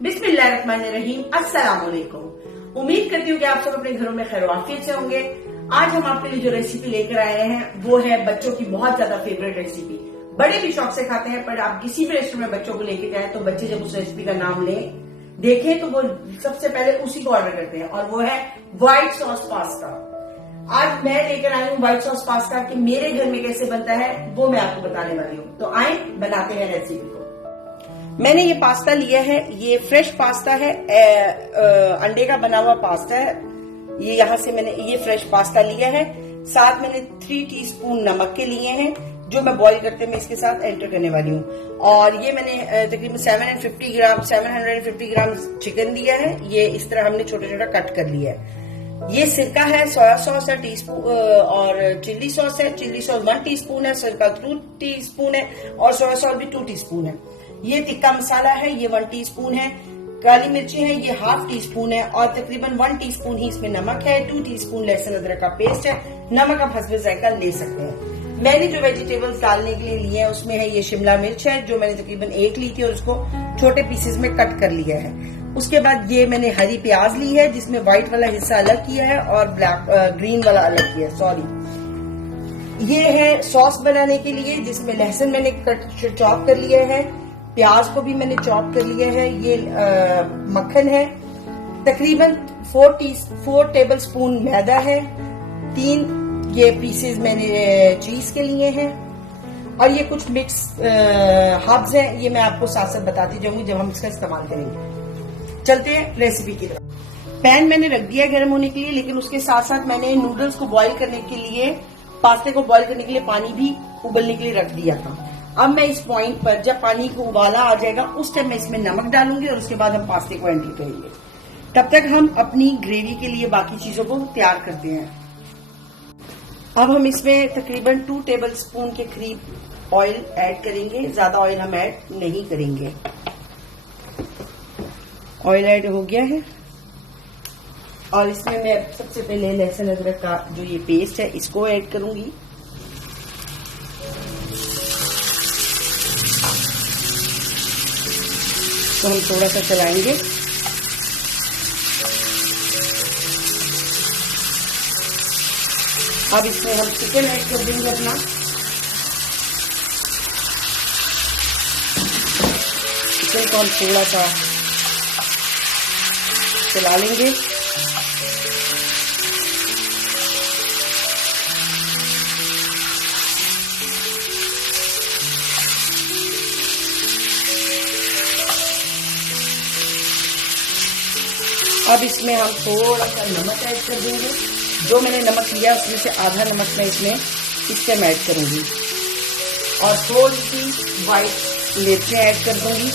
बिस्मिल्लाहिर्रहमानिर्रहीम। अस्सलाम वालेकुम। उम्मीद करती हूँ कि आप सब अपने घरों में खैर-ओ-आफियत से होंगे। आज हम आपके लिए जो रेसिपी लेकर आए हैं वो है बच्चों की बहुत ज्यादा फेवरेट रेसिपी। बड़े भी शौक से खाते हैं, पर आप किसी भी रेस्टोरेंट में बच्चों को लेके जाए तो बच्चे जब उस रेसिपी का नाम लें, देखें तो वो सबसे पहले उसी को ऑर्डर करते हैं, और वो है व्हाइट सॉस पास्ता। आज मैं लेकर आई हूँ व्हाइट सॉस पास्ता कि मेरे घर में कैसे बनता है वो मैं आपको बताने वाली हूँ। तो आए बनाते हैं रेसिपी को। मैंने ये पास्ता लिया है, ये फ्रेश पास्ता है, अंडे का बना हुआ पास्ता है। ये यहाँ से मैंने ये फ्रेश पास्ता लिया है। साथ मैंने 3 टीस्पून नमक के लिए हैं, जो मैं बॉईल करते में इसके साथ एंटर करने वाली हूँ। और ये मैंने तकरीबन 750 ग्राम चिकन लिया है। ये इस तरह हमने छोटा छोटा कट कर लिया है। ये सिरका है, सोया सॉस है टीस्पून, और चिल्ली सॉस है। चिल्ली सॉस 1 टीस्पून है, सिरका 2 टीस्पून है, और सोया सॉस भी 2 टीस्पून है। ये टिक्का मसाला है, ये 1 टीस्पून है। काली मिर्ची है, ये 1/2 टीस्पून है, और तकरीबन 1 टीस्पून ही इसमें नमक है। 2 टीस्पून लहसुन अदरक का पेस्ट है। नमक आप हस्बे जायका ले सकते हैं। मैंने जो वेजिटेबल्स डालने के लिए लिए हैं उसमें है ये शिमला मिर्च है, जो मैंने तकरीबन 1 ली थी और उसको छोटे पीसेस में कट कर लिया है। उसके बाद ये मैंने हरी प्याज ली है, जिसमें व्हाइट वाला हिस्सा अलग किया है और ग्रीन वाला अलग किया है। सॉरी, ये है सॉस बनाने के लिए, जिसमें लहसुन मैंने चॉप कर लिया है, प्याज को भी मैंने चॉप कर लिया है। ये मक्खन है, तकरीबन 4 टेबल स्पून मैदा है। 3 ये पीसेस मैंने चीज के लिए हैं, और ये कुछ मिक्स हर्ब्स हैं। ये मैं आपको साथ साथ बताती जाऊंगी जब हम इसका इस्तेमाल करेंगे। चलते हैं रेसिपी की तरफ। पैन मैंने रख दिया गर्म होने के लिए, लेकिन उसके साथ साथ मैंने नूडल्स को बॉईल करने के लिए, पास्ते को बॉईल करने के लिए पानी भी उबलने के लिए रख दिया था। अब मैं इस पॉइंट पर जब पानी को उबाला आ जाएगा उस टाइम मैं इसमें नमक डालूंगी, और उसके बाद हम पास्ते को एंटर करेंगे। तब तक हम अपनी ग्रेवी के लिए बाकी चीजों को तैयार करते हैं। अब हम इसमें तकरीबन 2 टेबल स्पून के करीब ऑयल ऐड करेंगे। ज्यादा ऑयल हम ऐड नहीं करेंगे। ऑयल ऐड हो गया है, और इसमें मैं सबसे पहले लहसुन अदरक का जो ये पेस्ट है इसको ऐड करूंगी। तो हम थोड़ा सा चलाएंगे। अब इसमें हम चिकन ऐड कर देंगे अपना। चिकन को हम थोड़ा सा चला लेंगे। अब इसमें हम थोड़ा सा नमक ऐड कर देंगे। जो मैंने नमक लिया उसमें से आधा नमक मैं इसमें इस टाइम ऐड करूंगी, और थोड़ी सी व्हाइट मिर्चें ऐड कर दूंगी।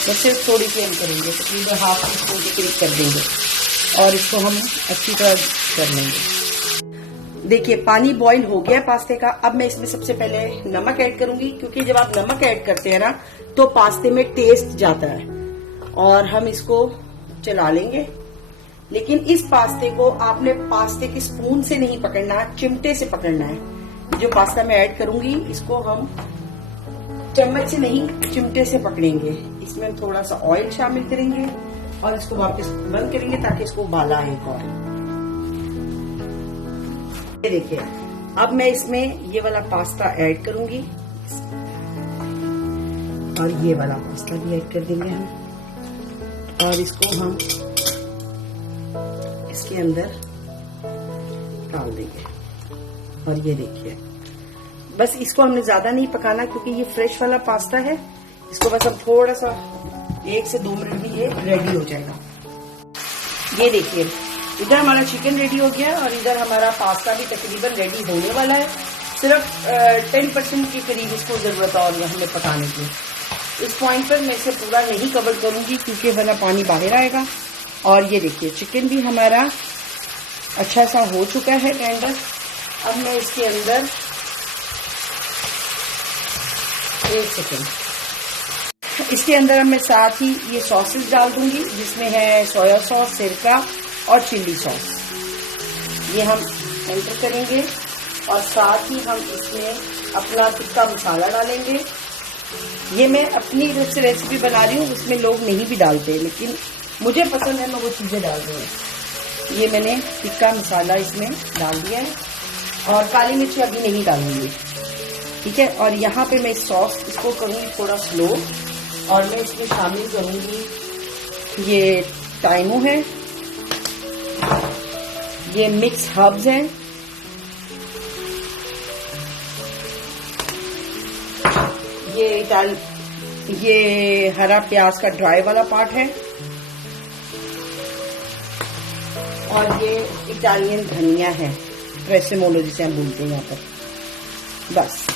तो सिर्फ थोड़ी सी हम करेंगे, तकरीबन 1/2 टीस्पून के करीब कर देंगे, और इसको हम अच्छी तरह कर लेंगे। देखिए पानी बॉईल हो गया पास्ते का। अब मैं इसमें सबसे पहले नमक ऐड करूंगी, क्योंकि जब आप नमक ऐड करते हैं ना तो पास्ते में टेस्ट जाता है। और हम इसको चला लेंगे, लेकिन इस पास्ते को आपने पास्ते के स्पून से नहीं पकड़ना, चिमटे से पकड़ना है। जो पास्ता मैं ऐड करूंगी इसको हम चम्मच से नहीं चिमटे से पकड़ेंगे। इसमें हम थोड़ा सा ऑयल शामिल करेंगे और इसको वापस बंद करेंगे ताकि इसको उबाला आए। और ये देखिए, अब मैं इसमें ये वाला पास्ता ऐड करूंगी, और ये वाला पास्ता भी ऐड कर देंगे हम, और इसको हम इसके अंदर डाल देंगे। और ये देखिए, बस इसको हमने ज्यादा नहीं पकाना, क्योंकि ये फ्रेश वाला पास्ता है। इसको बस हम थोड़ा सा 1 से 2 मिनट में ये रेडी हो जाएगा। ये देखिए, इधर हमारा चिकन रेडी हो गया, और इधर हमारा पास्ता भी तकरीबन रेडी होने वाला है। सिर्फ 10% के करीब इसको जरूरत है और हमें पकाने की। इस पॉइंट पर मैं इसे पूरा नहीं कवर करूंगी, क्योंकि वरना पानी बाहर आएगा। और ये देखिए, चिकन भी हमारा अच्छा सा हो चुका है टेंडर। अब मैं इसके अंदर 1 सेकेंड, इसके अंदर मैं साथ ही ये सॉसेस डाल दूंगी, जिसमें है सोया सॉस, सिरका और चिल्ली सॉस। ये हम एंटर करेंगे, और साथ ही हम इसमें अपना टिक्का मसाला डालेंगे, ये मैं अपनी तरफ से रेसिपी बना रही हूँ, उसमें लोग नहीं भी डालते, लेकिन मुझे पसंद है, मैं वो चीजें डाल रही हूँ। ये मैंने टिक्का मसाला इसमें डाल दिया है और काली मिर्च अभी नहीं डालूंगी, ठीक है। और यहाँ पे मैं सॉस इसको करूँगी थोड़ा स्लो, और मैं इसमें शामिल करूँगी ये टाइमो है, ये मिक्स हर्ब्स हैं, ये हरा प्याज का ड्राई वाला पार्ट है, और ये इटालियन धनिया है, प्रेसेमोलो जिसे हम बोलते हैं यहाँ पर। बस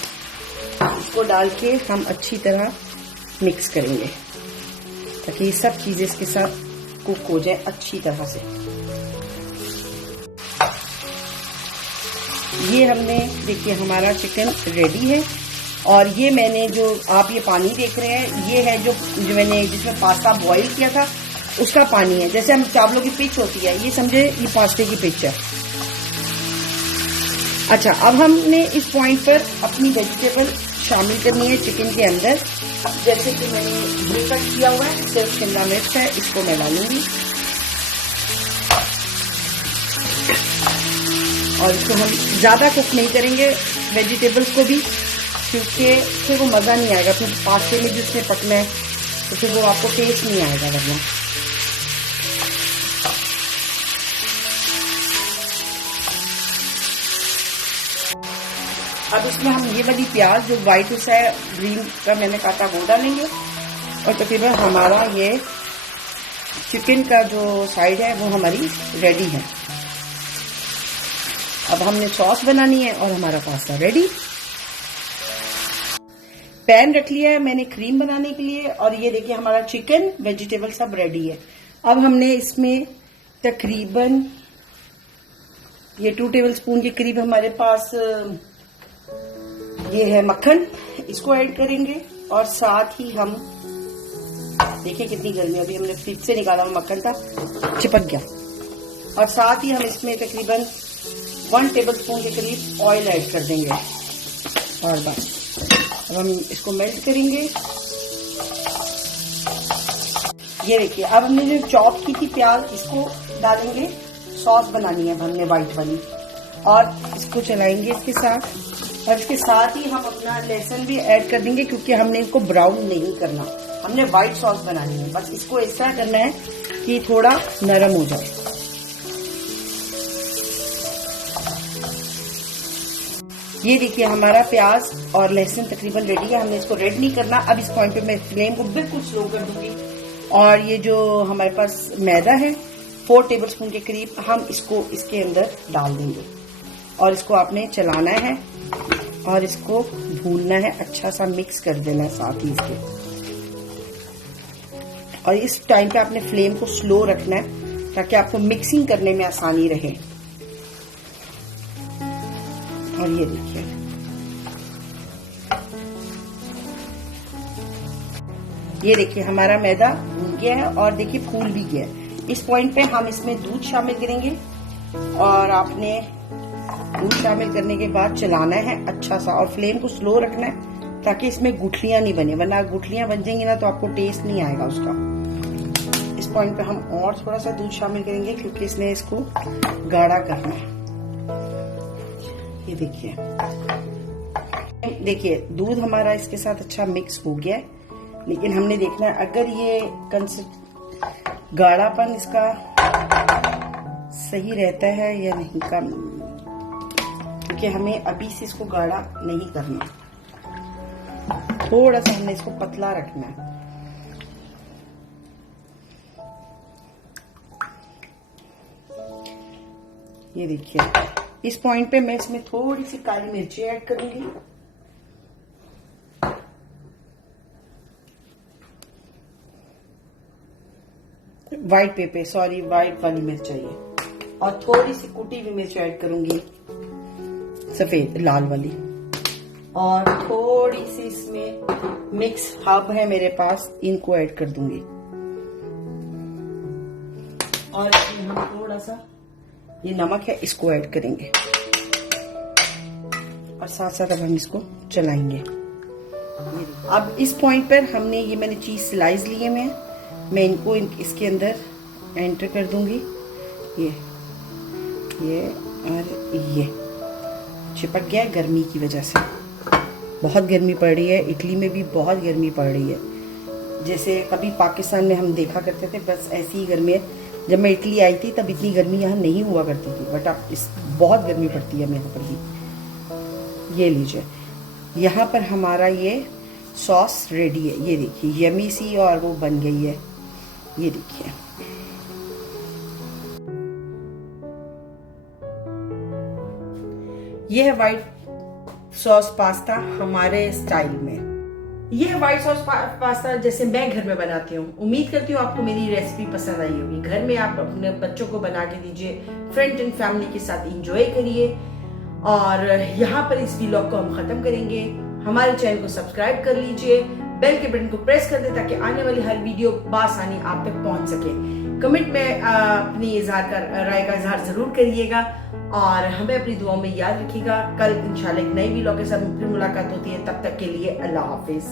इसको डाल के हम अच्छी तरह मिक्स करेंगे ताकि सब चीजें इसके साथ कुक हो जाए अच्छी तरह से। ये हमने देखिए हमारा चिकन रेडी है, और ये मैंने जो आप ये पानी देख रहे हैं, ये है जो मैंने जिसमें पास्ता बॉईल किया था उसका पानी है। जैसे हम चावलों की पिच होती है, ये समझे ये पास्ते की पिच है। अच्छा, अब हमने इस पॉइंट पर अपनी वेजिटेबल शामिल करनी है चिकन के अंदर। जैसे कि मैंने ब्रू कट किया हुआ है, सिर्फ शिमला मिर्च है, इसको मैं डालूंगी और इसको हम ज्यादा कुक नहीं करेंगे वेजिटेबल्स को भी, क्योंकि फिर वो मजा नहीं आएगा, फिर पास्ते में जिसमें पकना है तो फिर वो आपको टेस्ट नहीं आएगा वरना। अब इसमें हम ये वाली प्याज जो व्हाइट है ग्रीन का मैंने काटा वो डालेंगे, और तकरीबन हमारा ये चिकन का जो साइड है वो हमारी रेडी है। अब हमने सॉस बनानी है और हमारा पास्ता रेडी। पैन रख लिया है मैंने क्रीम बनाने के लिए, और ये देखिए हमारा चिकन वेजिटेबल सब रेडी है। अब हमने इसमें तकरीबन ये 2 टेबलस्पून के करीब हमारे पास ये है मक्खन, इसको ऐड करेंगे, और साथ ही हम देखिए कितनी गर्मी, अभी हमने फ्रिज से निकाला हुआ मक्खन था, चिपक गया। और साथ ही हम इसमें तकरीबन 1 टेबलस्पून के करीब ऑयल ऐड कर देंगे, और बस अब हम इसको मेल्ट करेंगे। ये देखिए अब हमने जो चॉप की थी प्याज इसको डालेंगे, सॉस बनानी है हमने व्हाइट वाली, और इसको चलाएंगे इसके साथ, और इसके साथ ही हम अपना लहसुन भी ऐड कर देंगे, क्योंकि हमने इसको ब्राउन नहीं करना, हमने व्हाइट सॉस बनानी है। बस इसको इस तरह करना है कि थोड़ा नरम हो जाए। ये देखिए हमारा प्याज और लहसुन तकरीबन रेडी है, हमने इसको रेड नहीं करना। अब इस पॉइंट पे मैं फ्लेम को बिल्कुल स्लो कर दूंगी, और ये जो हमारे पास मैदा है 4 टेबलस्पून के करीब, हम इसको इसके अंदर डाल देंगे, और इसको आपने चलाना है और इसको भूनना है, अच्छा सा मिक्स कर देना है साथ ही इसके। और इस टाइम पे आपने फ्लेम को स्लो रखना है ताकि आपको मिक्सिंग करने में आसानी रहे। और ये देखिए हमारा मैदा भून गया है, और देखिए फूल भी गया है। इस पॉइंट पे हम इसमें दूध शामिल करेंगे, और आपने दूध शामिल करने के बाद चलाना है अच्छा सा, और फ्लेम को स्लो रखना है ताकि इसमें गुठलियां नहीं बने, वरना गुठलियां बन जाएंगी ना तो आपको टेस्ट नहीं आएगा उसका। इस पॉइंट पे हम और थोड़ा सा दूध शामिल करेंगे, क्योंकि इसने इसको गाढ़ा करना है। ये देखिए दूध हमारा इसके साथ अच्छा मिक्स हो गया है, लेकिन हमने देखना है अगर ये गाढ़ापन इसका सही रहता है या नहीं, कम, क्योंकि हमें अभी से इसको गाढ़ा नहीं करना, थोड़ा सा हमने इसको पतला रखना है। ये देखिए इस पॉइंट पे मैं इसमें थोड़ी सी काली मिर्ची ऐड करूंगी, व्हाइट वाली मिर्च चाहिए, और थोड़ी सी कुटी हुई मिर्च ऐड करूंगी, सफेद लाल वाली, और थोड़ी सी इसमें मिक्स हर्ब है मेरे पास, इनको ऐड कर दूंगी, और इसमें हम थोड़ा सा ये नमक है इसको ऐड करेंगे, और साथ साथ अब हम इसको चलाएंगे। अब इस पॉइंट पर हमने ये मैंने चीज़ स्लाइस लिए मैं इनको इसके अंदर एंटर कर दूंगी। ये और ये चिपक गया गर्मी की वजह से। बहुत गर्मी पड़ रही है, इटली में भी बहुत गर्मी पड़ रही है। जैसे कभी पाकिस्तान में हम देखा करते थे, बस ऐसी ही गर्मी है। जब मैं इटली आई थी तब इतनी गर्मी यहाँ नहीं हुआ करती थी, बट अब बहुत गर्मी पड़ती है यहाँ पर भी। ये लीजिए, यहाँ पर हमारा ये सॉस रेडी है। ये देखिए यमी सी और वो बन गई है। ये देखिए ये है वाइट सॉस पास्ता हमारे स्टाइल में। ये है व्हाइट सॉस पास्ता जैसे मैं घर में बनाती हूँ। उम्मीद करती हूँ आपको मेरी रेसिपी पसंद आई होगी। घर में आप अपने बच्चों को बना के दीजिए, फ्रेंड एंड फैमिली के साथ एंजॉय करिए। और यहाँ पर इस व्लॉग को हम खत्म करेंगे। हमारे चैनल को सब्सक्राइब कर लीजिए, बेल के बटन को प्रेस कर दे ताकि आने वाली हर वीडियो बासानी आप तक पहुंच सके। कमेंट में अपनी राय का इजहार जरूर करिएगा और हमें अपनी दुआओं में याद रखिएगा। कल इंशाल्लाह एक नई व्लॉग के साथ फिर मुलाकात होती है। तब तक के लिए अल्लाह हाफिज।